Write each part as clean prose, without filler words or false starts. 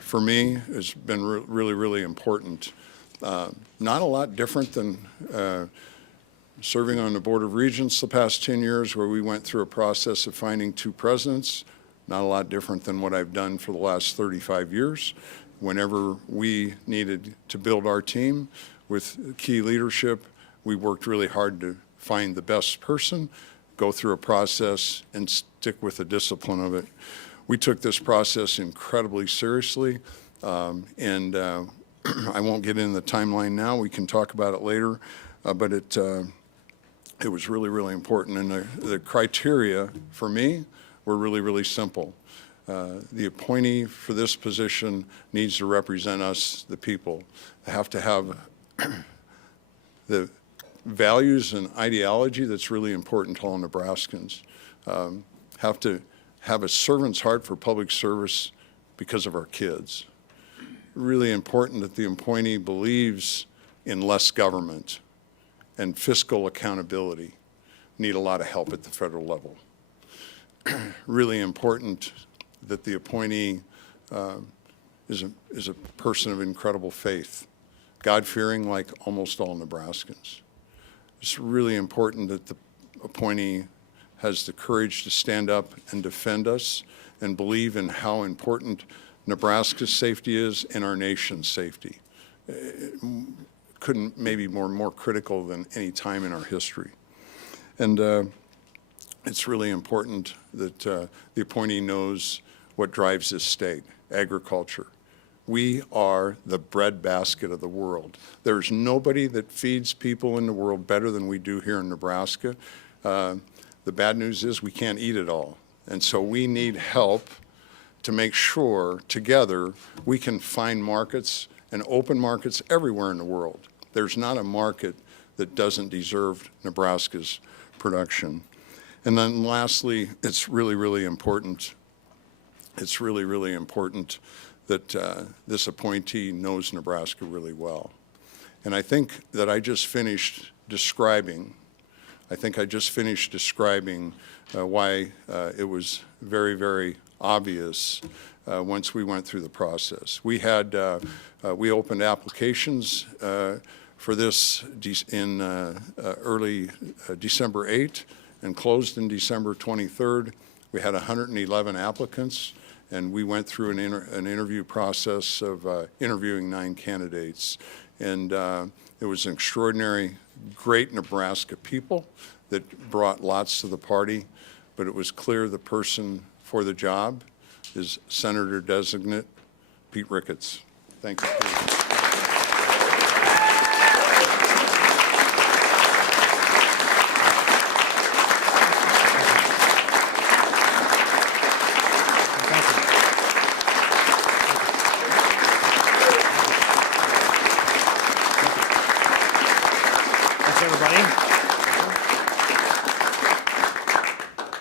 for me has been really, really important. Not a lot different than serving on the Board of Regents the past 10 years, where we went through a process of finding 2 presidents. Not a lot different than what I've done for the last 35 years. Whenever we needed to build our team with key leadership, we worked really hard to find the best person, go through a process, and stick with the discipline of it. We took this process incredibly seriously, and I won't get into the timeline now. We can talk about it later, but it was really, really important. And the criteria for me were really, really simple. The appointee for this position needs to represent us, the people. They have to have the values and ideology that's really important to all Nebraskans. Have to have a servant's heart for public service because of our kids. Really important that the appointee believes in less government and fiscal accountability. Need a lot of help at the federal level. Really important that the appointee is a person of incredible faith, God-fearing like almost all Nebraskans. It's really important that the appointee has the courage to stand up and defend us and believe in how important Nebraska's safety is and our nation's safety. Couldn't maybe more critical than any time in our history. And it's really important that the appointee knows what drives this state, agriculture. We are the breadbasket of the world. There's nobody that feeds people in the world better than we do here in Nebraska. The bad news is we can't eat it all. And so we need help to make sure together we can find markets and open markets everywhere in the world. There's not a market that doesn't deserve Nebraska's production. And then lastly, it's really, really important. It's really, really important that this appointee knows Nebraska really well. And I think that I just finished describing why it was very, very obvious once we went through the process. We opened applications for this in early December 8 and closed in December 23rd. We had 111 applicants, and we went through an interview process of interviewing 9 candidates. And it was an extraordinary, great Nebraska people that brought lots to the party, but it was clear the person for the job is Senator Designate Pete Ricketts. Thank you, Pete.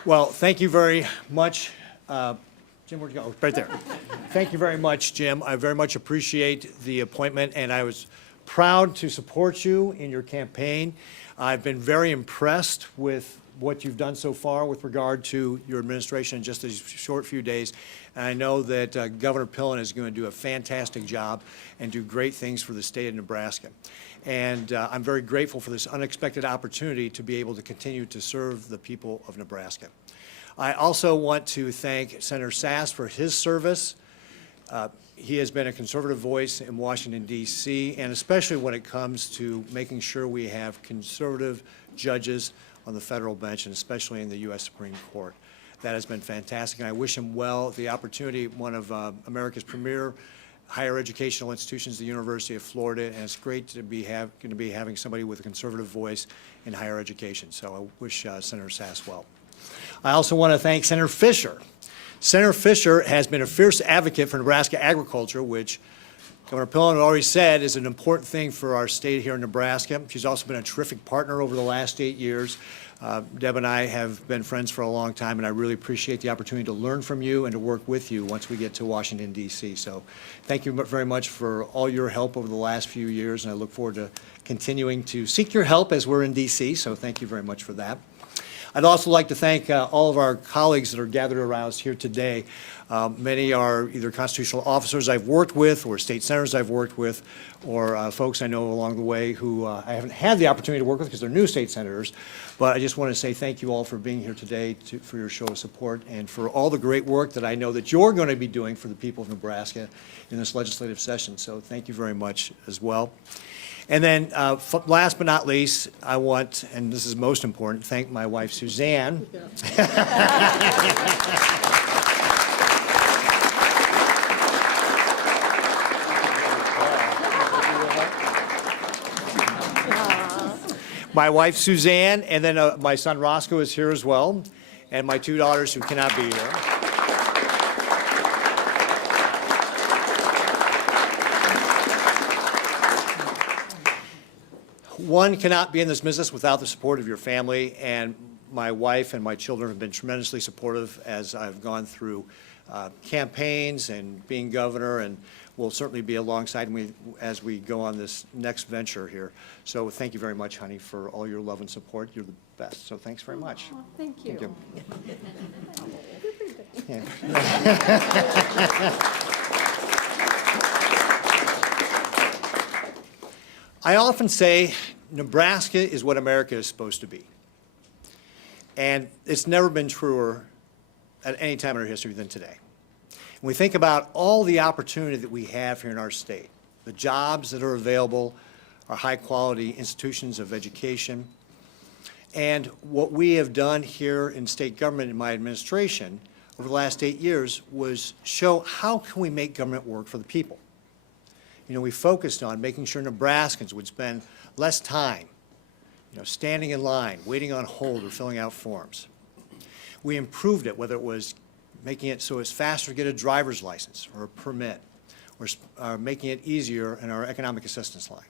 Well, thank you very much. Jim, where'd you go? Right there. Thank you very much, Jim. I very much appreciate the appointment, and I was proud to support you in your campaign. I've been very impressed with what you've done so far with regard to your administration in just a short few days. And I know that Governor Pillen is going to do a fantastic job and do great things for the state of Nebraska. And I'm very grateful for this unexpected opportunity to be able to continue to serve the people of Nebraska. I also want to thank Senator Sass for his service. He has been a conservative voice in Washington, D.C., and especially when it comes to making sure we have conservative judges on the federal bench, and especially in the U.S. Supreme Court. That has been fantastic, and I wish him well. The opportunity, one of America's premier higher educational institutions, the University of Florida, and it's great to be going to be having somebody with a conservative voice in higher education. So I wish Senator Sass well. I also want to thank Senator Fisher. Senator Fisher has been a fierce advocate for Nebraska agriculture, which Governor Pillen already said is an important thing for our state here in Nebraska. She's also been a terrific partner over the last 8 years. Deb and I have been friends for a long time, and I really appreciate the opportunity to learn from you and to work with you once we get to Washington, D.C. So thank you very much for all your help over the last few years, and I look forward to continuing to seek your help as we're in D.C., so thank you very much for that. I'd also like to thank all of our colleagues that are gathered around us here today. Many are either constitutional officers I've worked with, or state senators I've worked with, or folks I know along the way who I haven't had the opportunity to work with because they're new state senators. But I just want to say thank you all for being here today, for your show of support, and for all the great work that I know that you're going to be doing for the people of Nebraska in this legislative session. So thank you very much as well. And then last but not least, I want, and this is most important, thank my wife Suzanne. My wife Suzanne, and then my son Roscoe is here as well, and my two daughters who cannot be here. One cannot be in this business without the support of your family, and my wife and my children have been tremendously supportive as I've gone through campaigns and being governor, and will certainly be alongside me as we go on this next venture here. So thank you very much, honey, for all your love and support. You're the best, so thanks very much. Oh, thank you. Yeah. I often say Nebraska is what America is supposed to be. And it's never been truer at any time in our history than today. When we think about all the opportunity that we have here in our state, the jobs that are available, our high-quality institutions of education, and what we have done here in state government in my administration over the last 8 years was show how can we make government work for the people. You know, we focused on making sure Nebraskans would spend less time, standing in line, waiting on hold, or filling out forms. We improved it, whether it was making it so it's faster to get a driver's license or a permit, or making it easier in our economic assistance line.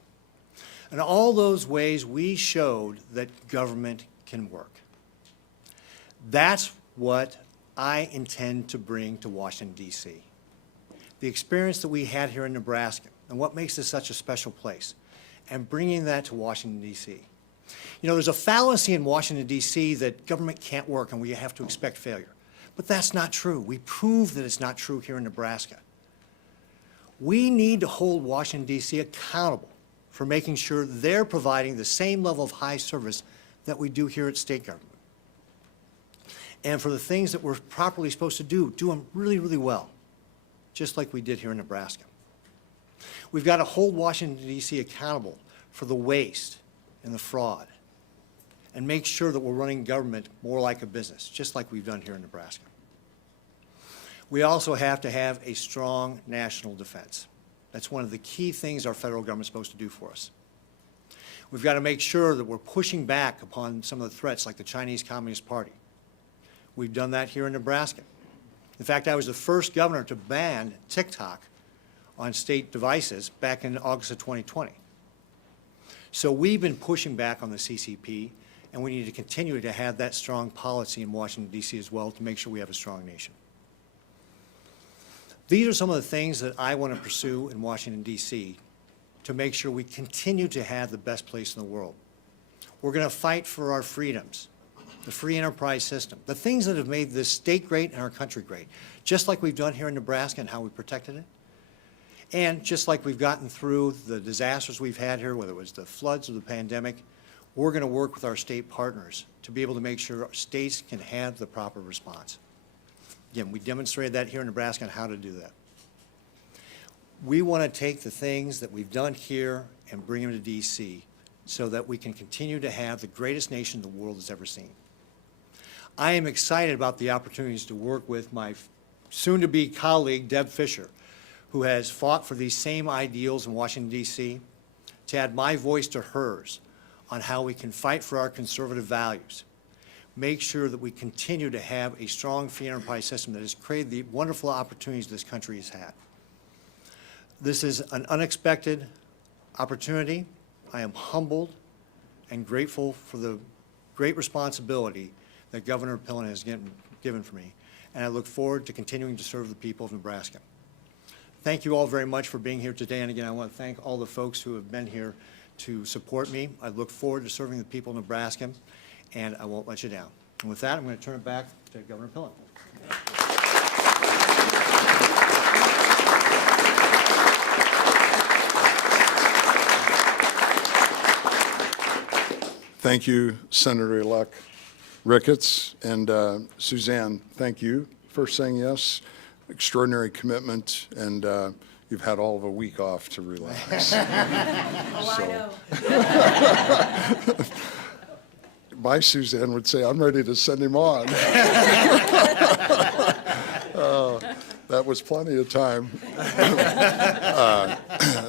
In all those ways, we showed that government can work. That's what I intend to bring to Washington, D.C. The experience that we had here in Nebraska and what makes this such a special place, and bringing that to Washington, D.C. There's a fallacy in Washington, D.C. that government can't work and we have to expect failure. But that's not true. We proved that it's not true here in Nebraska. We need to hold Washington, D.C. accountable for making sure they're providing the same level of high service that we do here at state government. And for the things that we're properly supposed to do them really, really well, just like we did here in Nebraska. We've got to hold Washington, D.C. accountable for the waste and the fraud, and make sure that we're running government more like a business, just like we've done here in Nebraska. We also have to have a strong national defense. That's one of the key things our federal government's supposed to do for us. We've got to make sure that we're pushing back upon some of the threats like the Chinese Communist Party. We've done that here in Nebraska. In fact, I was the first governor to ban TikTok on state devices back in August of 2020. So we've been pushing back on the CCP, and we need to continue to have that strong policy in Washington, D.C. as well to make sure we have a strong nation. These are some of the things that I want to pursue in Washington, D.C. to make sure we continue to have the best place in the world. We're going to fight for our freedoms, the free enterprise system, the things that have made this state great and our country great, just like we've done here in Nebraska and how we protected it. And just like we've gotten through the disasters we've had here, whether it was the floods or the pandemic, we're going to work with our state partners to be able to make sure our states can have the proper response. Again, we demonstrated that here in Nebraska on how to do that. We want to take the things that we've done here and bring them to D.C. so that we can continue to have the greatest nation the world has ever seen. I am excited about the opportunities to work with my soon-to-be colleague, Deb Fisher, who has fought for these same ideals in Washington, D.C., to add my voice to hers on how we can fight for our conservative values, make sure that we continue to have a strong free enterprise system that has created the wonderful opportunities this country has had. This is an unexpected opportunity. I am humbled and grateful for the great responsibility that Governor Pillen has given for me, and I look forward to continuing to serve the people of Nebraska. Thank you all very much for being here today, and again, I want to thank all the folks who have been here to support me. I look forward to serving the people of Nebraska, and I won't let you down. And with that, I'm going to turn it back to Governor Pillen. Thank you, Senator-elect Ricketts. And Suzanne, thank you for saying yes. Extraordinary commitment, and you've had all of a week off to relax. I know. My Suzanne would say, I'm ready to send him on. That was plenty of time.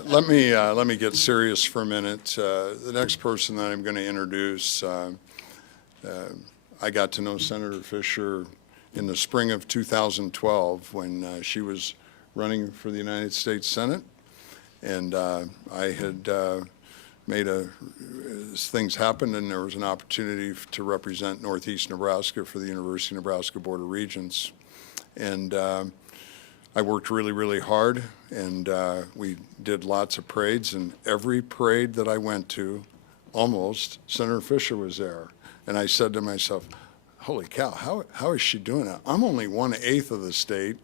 Let me get serious for a minute. The next person that I'm going to introduce, I got to know Senator Fisher in the spring of 2012 when she was running for the United States Senate, and I had made things happen, and there was an opportunity to represent Northeast Nebraska for the University of Nebraska Board of Regents. And I worked really, really hard, and we did lots of parades, and every parade that I went to, almost, Senator Fisher was there. And I said to myself, holy cow, how is she doing it? I'm only 1/8 of the state,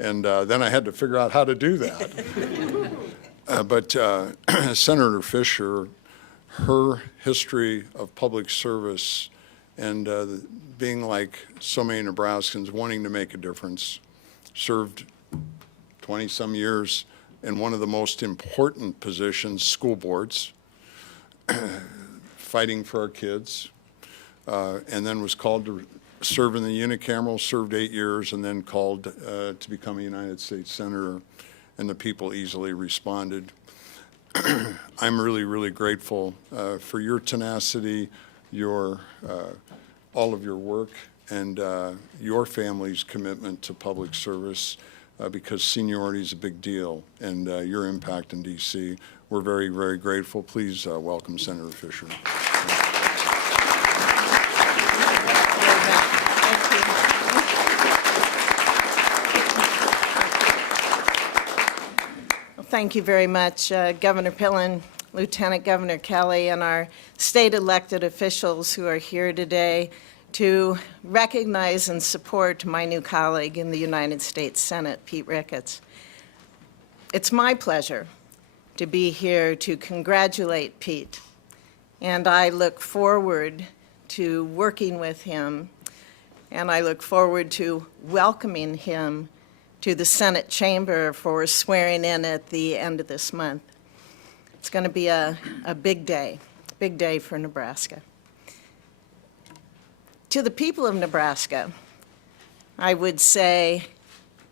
and then I had to figure out how to do that. But Senator Fisher, her history of public service and being like so many Nebraskans wanting to make a difference, served 20-some years in one of the most important positions, school boards, fighting for our kids, and then was called to serve in the unicameral, served 8 years, and then called to become a United States Senator, and the people easily responded. I'm really, really grateful for your tenacity, your all of your work, and your family's commitment to public service, because seniority is a big deal, and your impact in D.C. We're very, very grateful. Please welcome Senator Fisher. Thank you very much, Governor Pillen, Lieutenant Governor Kelly, and our state elected officials who are here today to recognize and support my new colleague in the United States Senate, Pete Ricketts. It's my pleasure to be here to congratulate Pete, and I look forward to working with him, and I look forward to welcoming him to the Senate chamber for swearing in at the end of this month. It's going to be a big day for Nebraska. To the people of Nebraska, I would say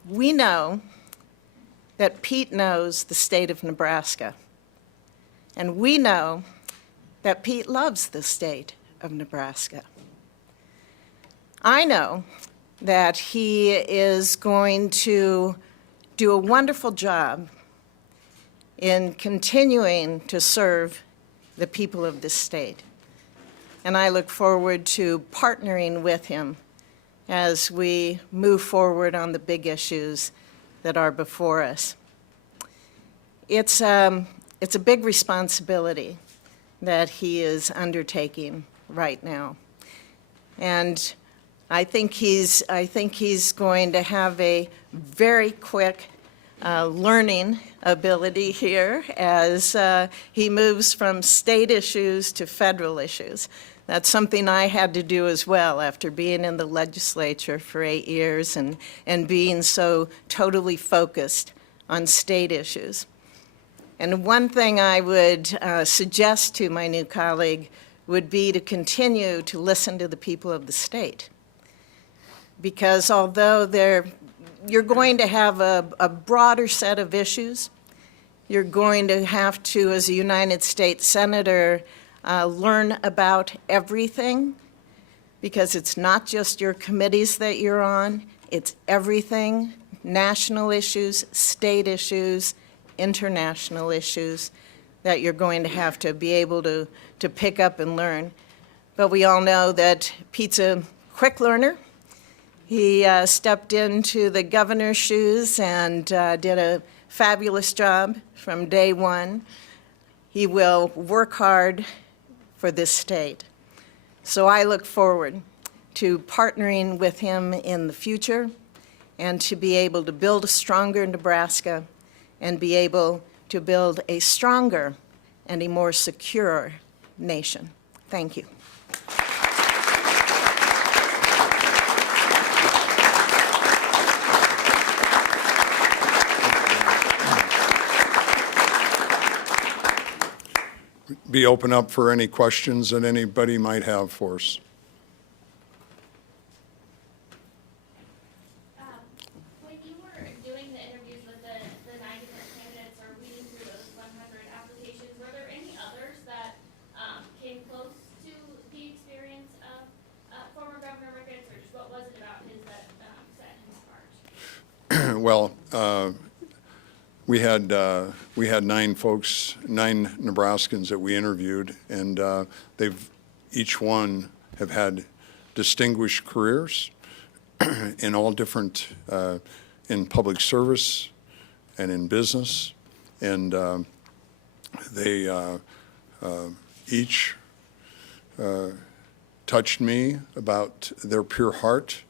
we know that Pete knows the state of Nebraska, and we know that Pete loves the state of Nebraska. I know that he is going to do a wonderful job in continuing to serve the people of this state. And I look forward to partnering with him as we move forward on the big issues that are before us. It's a big responsibility that he is undertaking right now. And I think he's going to have a very quick learning ability here as he moves from state issues to federal issues. That's something I had to do as well after being in the legislature for 8 years and being so totally focused on state issues. And one thing I would suggest to my new colleague would be to continue to listen to the people of the state. Because although you're going to have a broader set of issues, you're going to have to, as a United States Senator, learn about everything, because it's not just your committees that you're on, it's everything, national issues, state issues, international issues, that you're going to have to be able to pick up and learn. But we all know that Pete's a quick learner. He stepped into the governor's shoes and did a fabulous job from day one. He will work hard for this state. So I look forward to partnering with him in the future and to be able to build a stronger Nebraska and be able to build a stronger and a more secure nation. Thank you. Be open up for any questions that anybody might have for us. When you were doing the interviews with the 9 different candidates or reading through those 100 applications, were there any others that came close to the experience of former Governor Ricketts, or just what was it about his that set him apart? Well, we had 9 folks, 9 Nebraskans that we interviewed, and each one have had distinguished careers in all different, in public service and in business, and they each touched me about their pure heart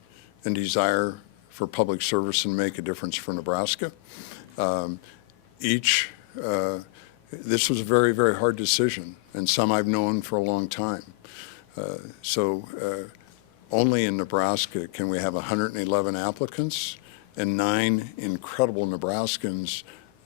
and desire for public service and make a difference for Nebraska. This was a very, very hard decision, and some I've known for a long time. Only in Nebraska can we have 111 applicants and 9 incredible Nebraskans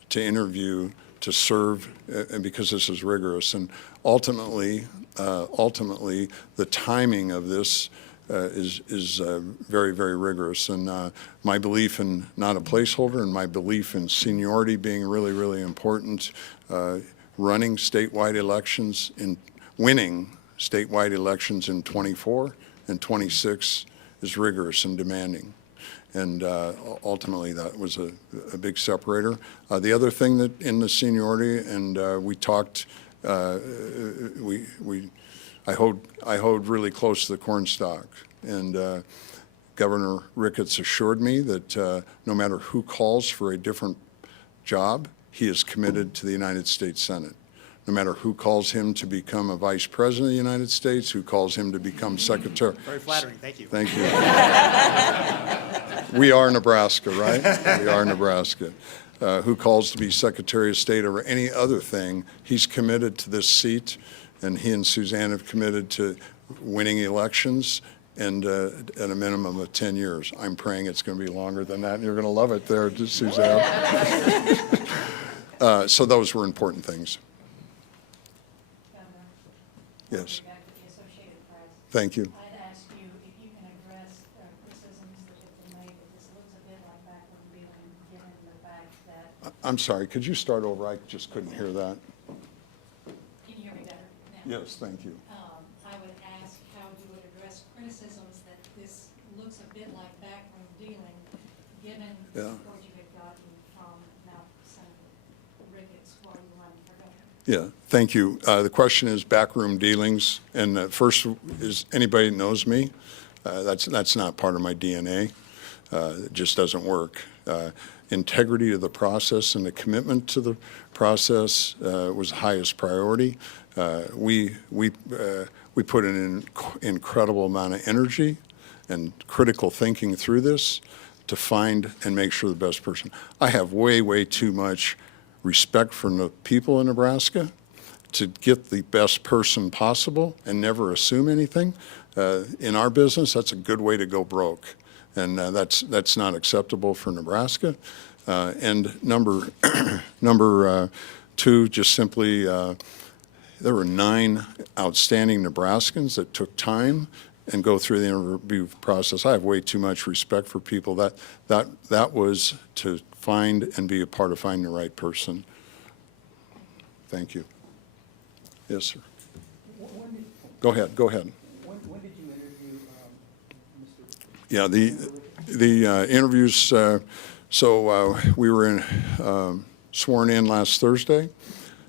to interview, to serve, and because this is rigorous. And ultimately, the timing of this is very, very rigorous. And my belief in not a placeholder and my belief in seniority being really, really important, running statewide elections and winning statewide elections in 24 and 26 is rigorous and demanding. And ultimately, that was a big separator. The other thing that in the seniority, and we talked, I hold really close to the cornstalk, and Governor Ricketts assured me that no matter who calls for a different job, he is committed to the United States Senate. No matter who calls him to become a vice president of the United States, who calls him to become secretary. Very flattering, thank you. Thank you. We are Nebraska, right? We are Nebraska. Who calls to be Secretary of State or any other thing, he's committed to this seat, and he and Suzanne have committed to winning elections and at a minimum of 10 years. I'm praying it's going to be longer than that, and you're going to love it there, Suzanne. So those were important things. Yes. Thank you. I'd ask you if you can address criticisms that have been made that this looks a bit like backroom dealing, given the fact that. I'm sorry, could you start over? I just couldn't hear that. Can you hear me better now? Yes, thank you. I would ask how you would address criticisms that this looks a bit like backroom dealing, given the Yeah. support you have gotten from now Senator Ricketts while you run for governor. Yeah, thank you. The question is backroom dealings, and first is anybody that knows me. That's not part of my DNA. It just doesn't work. Integrity of the process and the commitment to the process was the highest priority. We put an incredible amount of energy and critical thinking through this to find and make sure the best person. I have way, way too much respect for the people in Nebraska to get the best person possible and never assume anything. In our business, that's a good way to go broke, and that's not acceptable for Nebraska. And number two, just simply, there were 9 outstanding Nebraskans that took time and go through the interview process. I have way too much respect for people. That was to find and be a part of finding the right person. Thank you. Yes, sir. Go ahead. When did you interview Mr. Yeah, the interviews. We were sworn in last Thursday,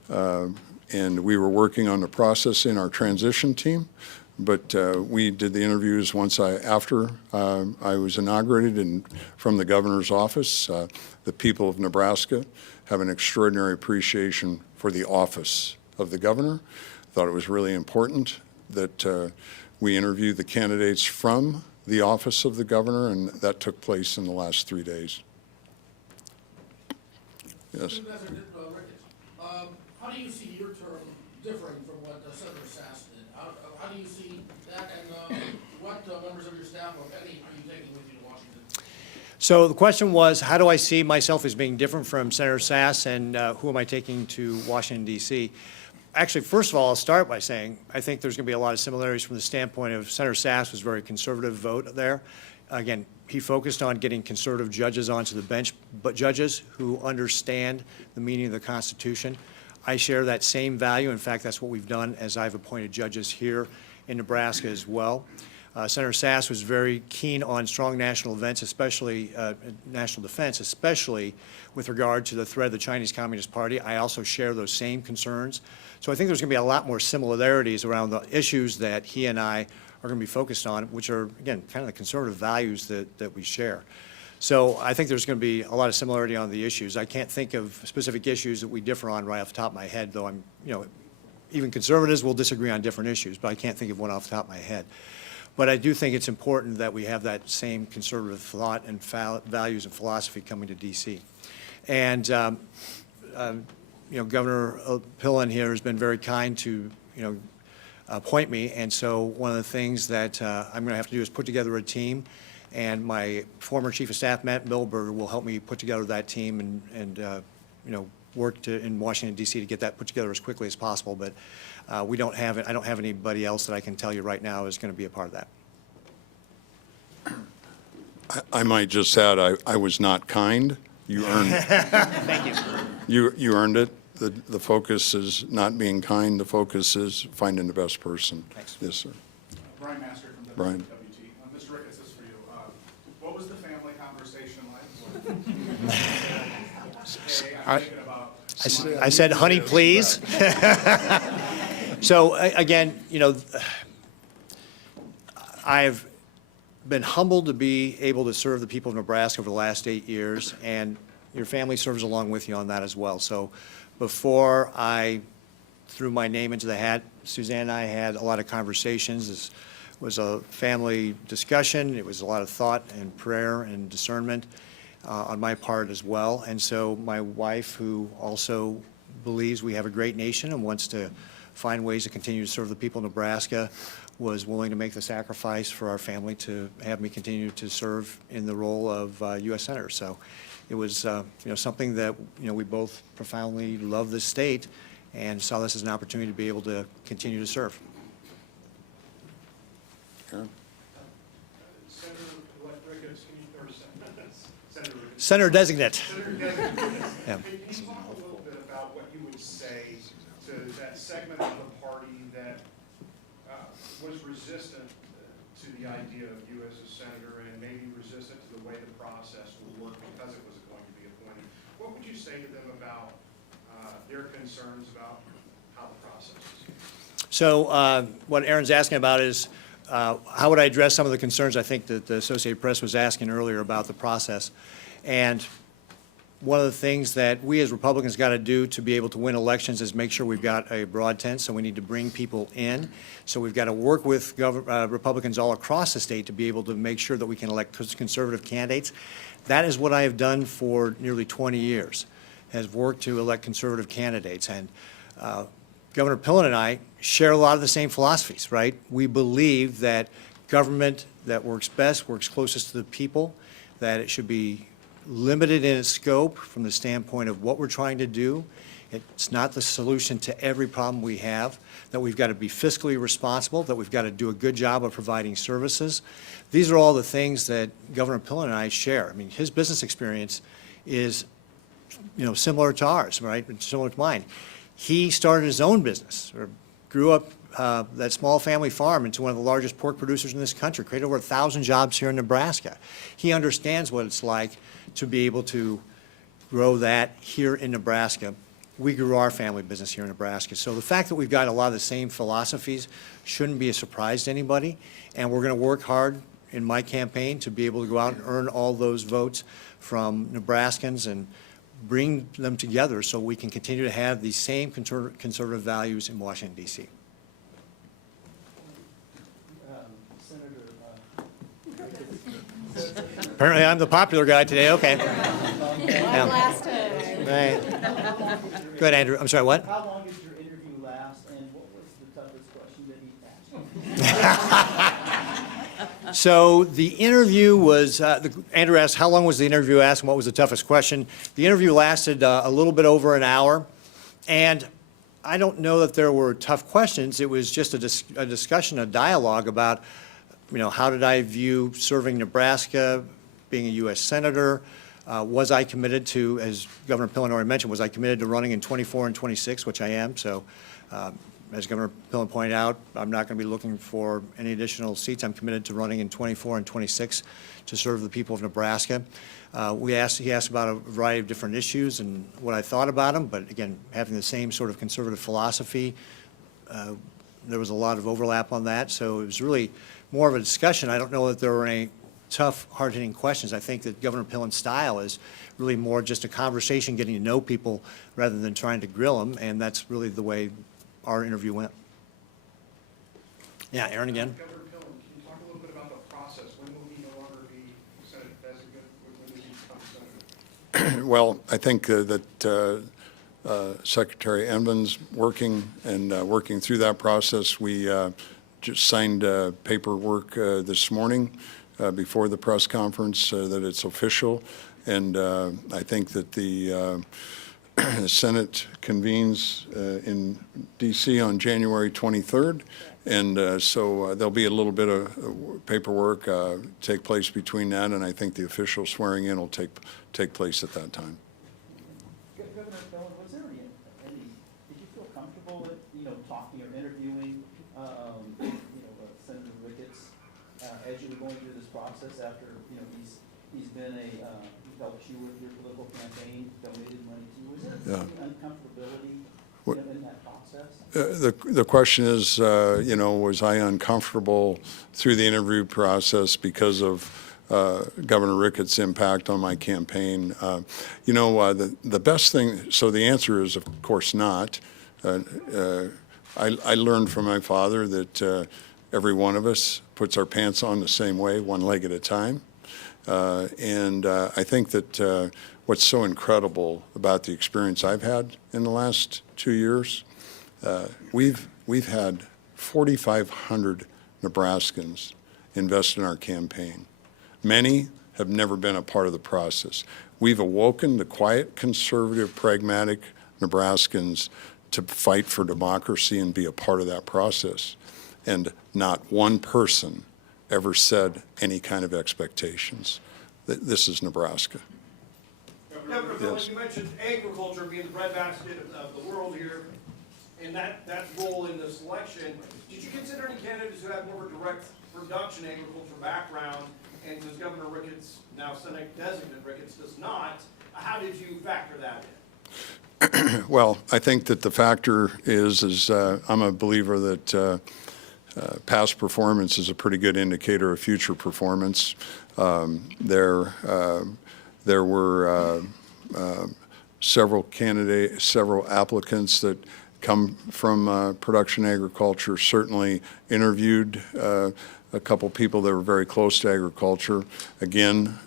and we were working on the process in our transition team. But we did the interviews after I was inaugurated, and from the governor's office. The people of Nebraska have an extraordinary appreciation for the office of the governor. Thought it was really important that we interview the candidates from the office of the governor, and that took place in the last 3 days. Yes. Supervisor Ricketts, how do you see your term differing from what Senator Sass did? How do you see that, and what members of your staff, or if any, are you taking with you to Washington? So the question was, how do I see myself as being different from Senator Sass, and who am I taking to Washington, D.C.? Actually, first of all, I'll start by saying I think there's going to be a lot of similarities from the standpoint of Senator Sass was a very conservative vote there. Again, he focused on getting conservative judges onto the bench, but judges who understand the meaning of the Constitution. I share that same value. In fact, that's what we've done as I've appointed judges here in Nebraska as well. Senator Sass was very keen on strong national events, especially national defense, especially with regard to the threat of the Chinese Communist Party. I also share those same concerns. So I think there's going to be a lot more similarities around the issues that he and I are going to be focused on, which are, again, kind of the conservative values that we share. So I think there's going to be a lot of similarity on the issues. I can't think of specific issues that we differ on right off the top of my head, though I'm, even conservatives will disagree on different issues, but I can't think of one off the top of my head. But I do think it's important that we have that same conservative thought and values and philosophy coming to D.C. And, Governor Pillen here has been very kind to, appoint me. And so one of the things that I'm going to have to do is put together a team. And my former Chief of Staff, Matt Milberg, will help me put together that team and work in Washington, D.C. to get that put together as quickly as possible. But I don't have anybody else that I can tell you right now is going to be a part of that. I might just add, I was not kind. You earned it. Thank you. You earned it. The focus is not being kind. The focus is finding the best person. Thanks. Yes, sir. Brian Master from Brian. WT. Mr. Ricketts, this is for you. What was the family conversation like? Hey, I'm thinking about I said, honey, please. So again, I've been humbled to be able to serve the people of Nebraska over the last 8 years, and your family serves along with you on that as well. So before I threw my name into the hat, Suzanne and I had a lot of conversations. This was a family discussion. It was a lot of thought and prayer and discernment on my part as well. And so my wife, who also believes we have a great nation and wants to find ways to continue to serve the people of Nebraska, was willing to make the sacrifice for our family to have me continue to serve in the role of U.S. Senator. So it was something that we both profoundly love this state and saw this as an opportunity to be able to continue to serve. Aaron? Senator Ricketts, Senator Ricketts. Senator designate. Senator Designate. Yeah. Can you talk a little bit about what you would say to that segment of the party that was resistant to the idea of you as a senator and maybe resistant to the way the process would work because it was going to be appointed? What would you say to them about their concerns about how the process is? So what Aaron's asking about is how would I address some of the concerns I think that the Associated Press was asking earlier about the process. And one of the things that we as Republicans got to do to be able to win elections is make sure we've got a broad tent, so we need to bring people in. So we've got to work with Republicans all across the state to be able to make sure that we can elect conservative candidates. That is what I have done for nearly 20 years, has worked to elect conservative candidates. And Governor Pillen and I share a lot of the same philosophies, right? We believe that government that works best works closest to the people, that it should be limited in its scope from the standpoint of what we're trying to do. It's not the solution to every problem we have, that we've got to be fiscally responsible, that we've got to do a good job of providing services. These are all the things that Governor Pillen and I share. I mean, his business experience is, similar to ours, right? Similar to mine. He started his own business, or grew up that small family farm into one of the largest pork producers in this country, created over 1,000 jobs here in Nebraska. He understands what it's like to be able to grow that here in Nebraska. We grew our family business here in Nebraska. So the fact that we've got a lot of the same philosophies shouldn't be a surprise to anybody. And we're going to work hard in my campaign to be able to go out and earn all those votes from Nebraskans and bring them together so we can continue to have these same conservative values in Washington, D.C. Apparently, I'm the popular guy today, okay. Yeah. Last time. Right. Go ahead, Andrew. I'm sorry, what? How long did your interview last, and what was the toughest question that he asked you? So the interview was, Andrew asked, how long was the interview asked, and what was the toughest question? The interview lasted a little bit over an hour, and I don't know that there were tough questions. It was just a discussion, a dialogue about, how did I view serving Nebraska, being a U.S. Senator? Was I committed to, as Governor Pillen already mentioned, was I committed to running in 24 and 26, which I am. So as Governor Pillen pointed out, I'm not going to be looking for any additional seats. I'm committed to running in 24 and 26 to serve the people of Nebraska. He asked about a variety of different issues and what I thought about them, but again, having the same sort of conservative philosophy, there was a lot of overlap on that. So it was really more of a discussion. I don't know that there were any tough, hard-hitting questions. I think that Governor Pillen's style is really more just a conversation, getting to know people rather than trying to grill them, and that's really the way our interview went. Yeah, Aaron again. Governor Pillen, can you talk a little bit about the process? When will he no longer be Senate designate? When does he become senator? Well, I think that Secretary Envin's working through that process. We just signed paperwork this morning before the press conference that it's official, and I think that the Senate convenes in D.C. on January 23rd, and so there'll be a little bit of paperwork take place between that, and I think the official swearing in will take place at that time. Governor Pillen, was there any, did you feel comfortable with, talking or interviewing, Senator Ricketts as you were going through this process after, he's been he helped you with your political campaign, donated money to you? Was there any uncomfortability in that process? The question is, was I uncomfortable through the interview process because of Governor Ricketts' impact on my campaign? The best thing, so the answer is, of course not. I learned from my father that every one of us puts our pants on the same way, one leg at a time. And I think that what's so incredible about the experience I've had in the last 2 years, we've had 4,500 Nebraskans invest in our campaign. Many have never been a part of the process. We've awoken the quiet, conservative, pragmatic Nebraskans to fight for democracy and be a part of that process. And not one person ever said any kind of expectations. This is Nebraska. Governor Pillen, Yes. you mentioned agriculture being the breadbasket of the world here, and that role in the selection. Did you consider any candidates who had more of a direct production agriculture background? And since Governor Ricketts, now Senate designate Ricketts, does not, how did you factor that in? Well, I think that the factor is I'm a believer that past performance is a pretty good indicator of future performance. There were several applicants that come from production agriculture, certainly interviewed a couple people that were very close to agriculture. Again,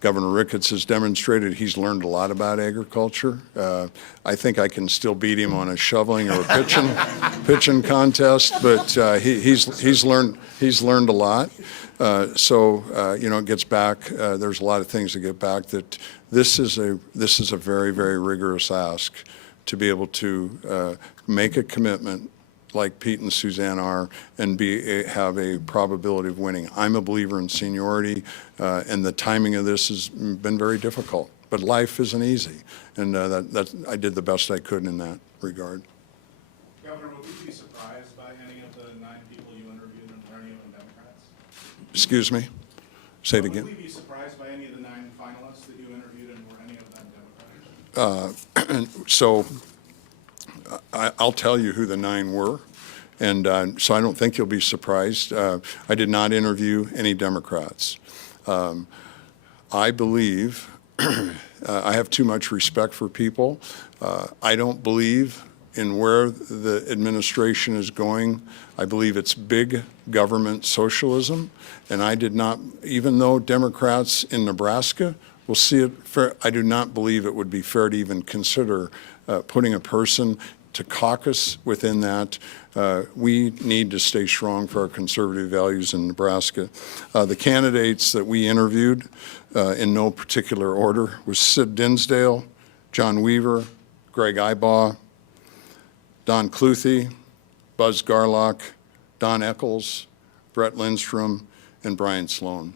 Governor Ricketts has demonstrated he's learned a lot about agriculture. I think I can still beat him on a shoveling or a pitching contest, but he's learned a lot. It gets back. There's a lot of things that get back. That this is a very, very rigorous ask to be able to make a commitment like Pete and Suzanne are, and have a probability of winning. I'm a believer in seniority, and the timing of this has been very difficult. But life isn't easy, and I did the best I could in that regard. Governor, would you be surprised by any of the 9 people you interviewed, and were any of them Democrats? Excuse me? Say it again. Would we be surprised by any of the 9 finalists that you interviewed, and were any of them Democrats? So I'll tell you who the 9 were, and so I don't think you'll be surprised. I did not interview any Democrats. I believe I have too much respect for people. I don't believe in where the administration is going. I believe it's big government socialism, and I did not, even though Democrats in Nebraska will see it fair, I do not believe it would be fair to even consider putting a person to caucus within that. We need to stay strong for our conservative values in Nebraska. The candidates that we interviewed, in no particular order, was Sid Dinsdale, John Weaver, Greg Ibaugh, Don Cluthy, Buzz Garlock, Don Eccles, Brett Lindstrom, and Brian Sloan.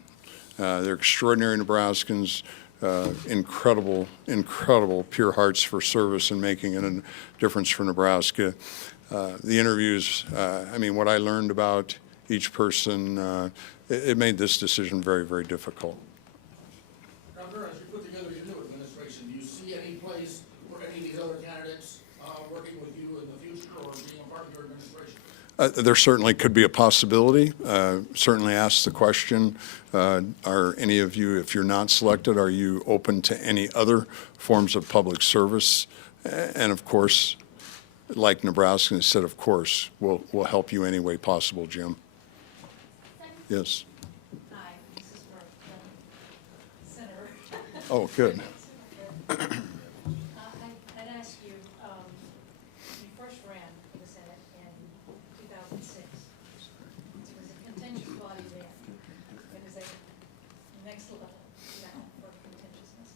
They're extraordinary Nebraskans, incredible pure hearts for service and making a difference for Nebraska. The interviews, I mean, what I learned about each person, it made this decision very, very difficult. Governor, as you put together your new administration, do you see any place for any of these other candidates working with you in the future or being a part of your administration? There certainly could be a possibility. Certainly ask the question, are any of you, if you're not selected, are you open to any other forms of public service? And of course, like Nebraska said, of course, we'll help you any way possible, Jim. Yes. Hi, this is for the Senator. Oh, good. I'd ask you, you first ran for the Senate in 2006. It was a contentious body then. It was a next level now for contentiousness.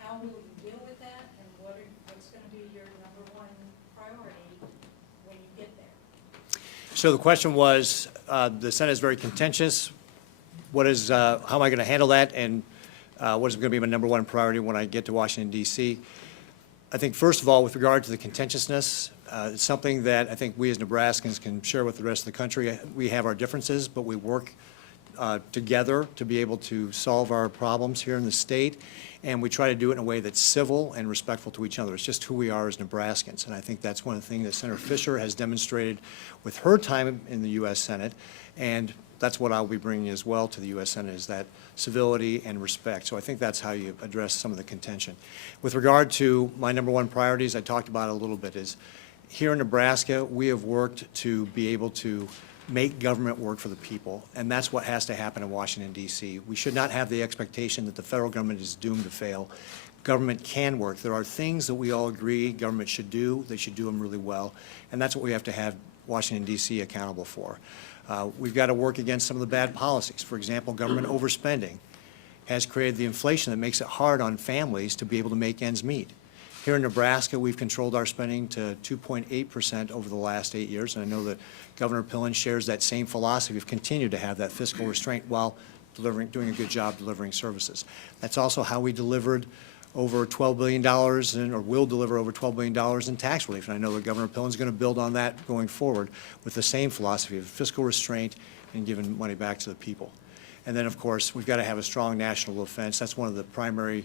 How will you deal with that, and what's going to be your number one priority when you get there? So the question was, the Senate is very contentious. What is, how am I going to handle that, and what is going to be my number one priority when I get to Washington, D.C.? I think, first of all, with regard to the contentiousness, it's something that I think we as Nebraskans can share with the rest of the country. We have our differences, but we work together to be able to solve our problems here in the state, and we try to do it in a way that's civil and respectful to each other. It's just who we are as Nebraskans, and I think that's one of the things that Senator Fisher has demonstrated with her time in the U.S. Senate, and that's what I'll be bringing as well to the U.S. Senate, is that civility and respect. So I think that's how you address some of the contention. With regard to my number one priorities, I talked about it a little bit, is here in Nebraska, we have worked to be able to make government work for the people, and that's what has to happen in Washington, D.C. We should not have the expectation that the federal government is doomed to fail. Government can work. There are things that we all agree government should do. They should do them really well, and that's what we have to have Washington, D.C. accountable for. We've got to work against some of the bad policies. For example, government overspending has created the inflation that makes it hard on families to be able to make ends meet. Here in Nebraska, we've controlled our spending to 2.8% over the last 8 years, and I know that Governor Pillen shares that same philosophy. We've continued to have that fiscal restraint while doing a good job delivering services. That's also how we delivered over $12 billion or will deliver over $12 billion in tax relief. And I know that Governor Pillen's going to build on that going forward with the same philosophy of fiscal restraint and giving money back to the people. And then, of course, we've got to have a strong national defense. That's one of the primary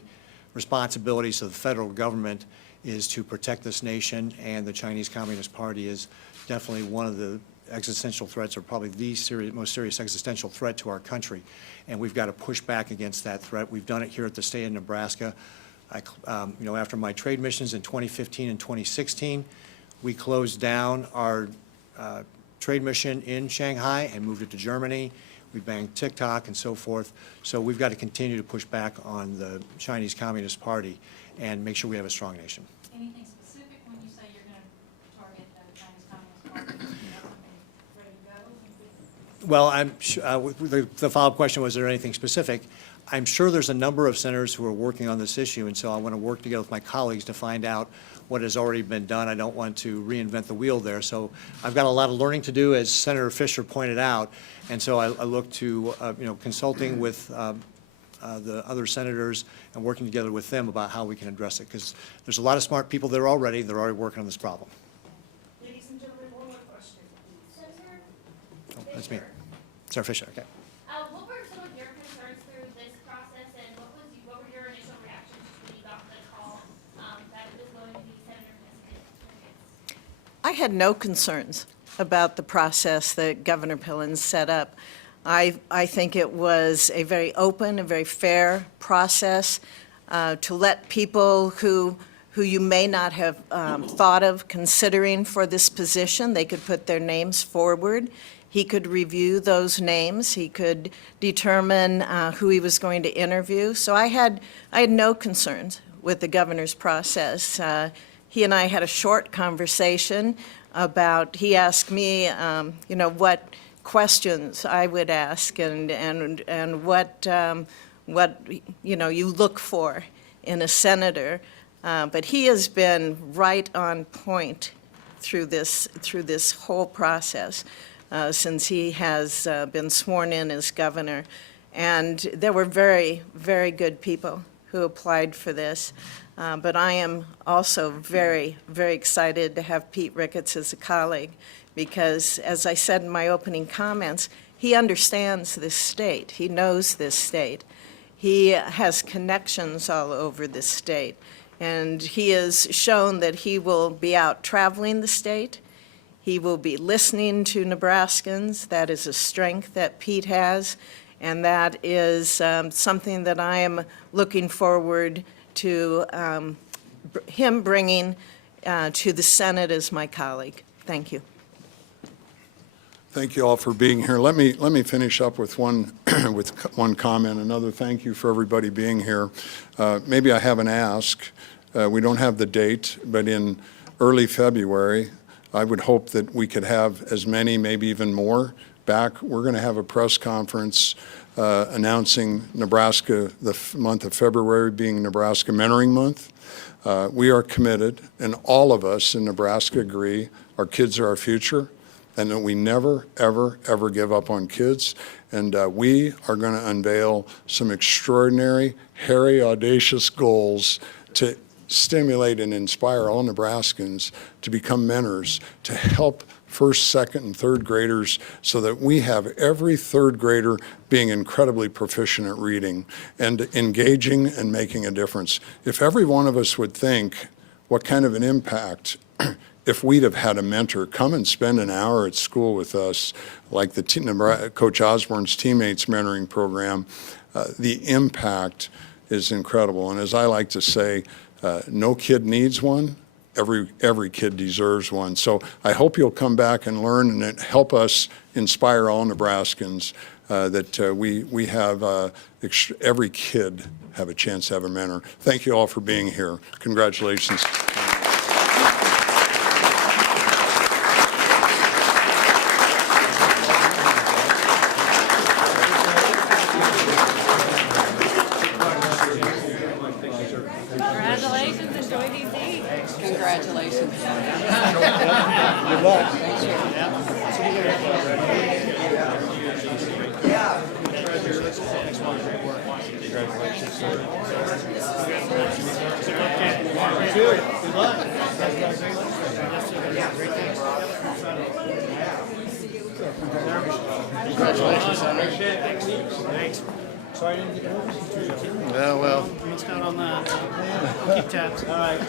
responsibilities of the federal government, is to protect this nation, and the Chinese Communist Party is definitely one of the existential threats, or probably the most serious existential threat to our country. And we've got to push back against that threat. We've done it here at the state of Nebraska. After my trade missions in 2015 and 2016, we closed down our trade mission in Shanghai and moved it to Germany. We banned TikTok and so forth. So we've got to continue to push back on the Chinese Communist Party and make sure we have a strong nation. Anything specific when you say you're going to target the Chinese Communist Party? You have something ready to go? Well, the follow-up question was, there anything specific? I'm sure there's a number of senators who are working on this issue, and so I want to work together with my colleagues to find out what has already been done. I don't want to reinvent the wheel there. So I've got a lot of learning to do, as Senator Fisher pointed out, and so I look to, consulting with the other senators and working together with them about how we can address it, because there's a lot of smart people there already. They're already working on this problem. Ladies and gentlemen, one more question. Senator Oh, that's me. Senator Fisher, okay. What were some of your concerns through this process, and what were your initial reactions when you got the call that it was going to be Senator Ricketts? I had no concerns about the process that Governor Pillen set up. I think it was a very open and very fair process to let people who who you may not have thought of considering for this position. They could put their names forward. He could review those names. He could determine who he was going to interview. So I had no concerns with the governor's process. He and I had a short conversation about, he asked me, what questions I would ask and what you look for in a senator. But he has been right on point through this whole process since he has been sworn in as governor. And there were very, very good people who applied for this. But I am also very, very excited to have Pete Ricketts as a colleague because, as I said in my opening comments, he understands this state. He knows this state. He has connections all over this state. And he has shown that he will be out traveling the state. He will be listening to Nebraskans. That is a strength that Pete has, and that is something that I am looking forward to him bringing to the Senate as my colleague. Thank you. Thank you all for being here. Let me finish up with one comment. Another thank you for everybody being here. Maybe I have an ask. We don't have the date, but in early February, I would hope that we could have as many, maybe even more, back. We're going to have a press conference announcing Nebraska, the month of February being Nebraska Mentoring Month. We are committed, and all of us in Nebraska agree, our kids are our future, and that we never, ever, ever give up on kids. And we are going to unveil some extraordinary, hairy, audacious goals to stimulate and inspire all Nebraskans to become mentors, to help first, second, and third graders so that we have every third grader being incredibly proficient at reading and engaging and making a difference. If every one of us would think what kind of an impact if we'd have had a mentor come and spend an hour at school with us, like Coach Osborne's Teammates Mentoring Program, the impact is incredible. And as I like to say, no kid needs one. Every kid deserves one. So I hope you'll come back and learn and help us inspire all Nebraskans that we have every kid have a chance to have a mentor. Thank you all for being here. Congratulations. Congratulations, enjoy these days. Congratulations. Good luck. Good luck. Congratulations, Senator. Thanks. Sorry I didn't get over. Yeah, well. Let's count on that. Keep tabs. All right.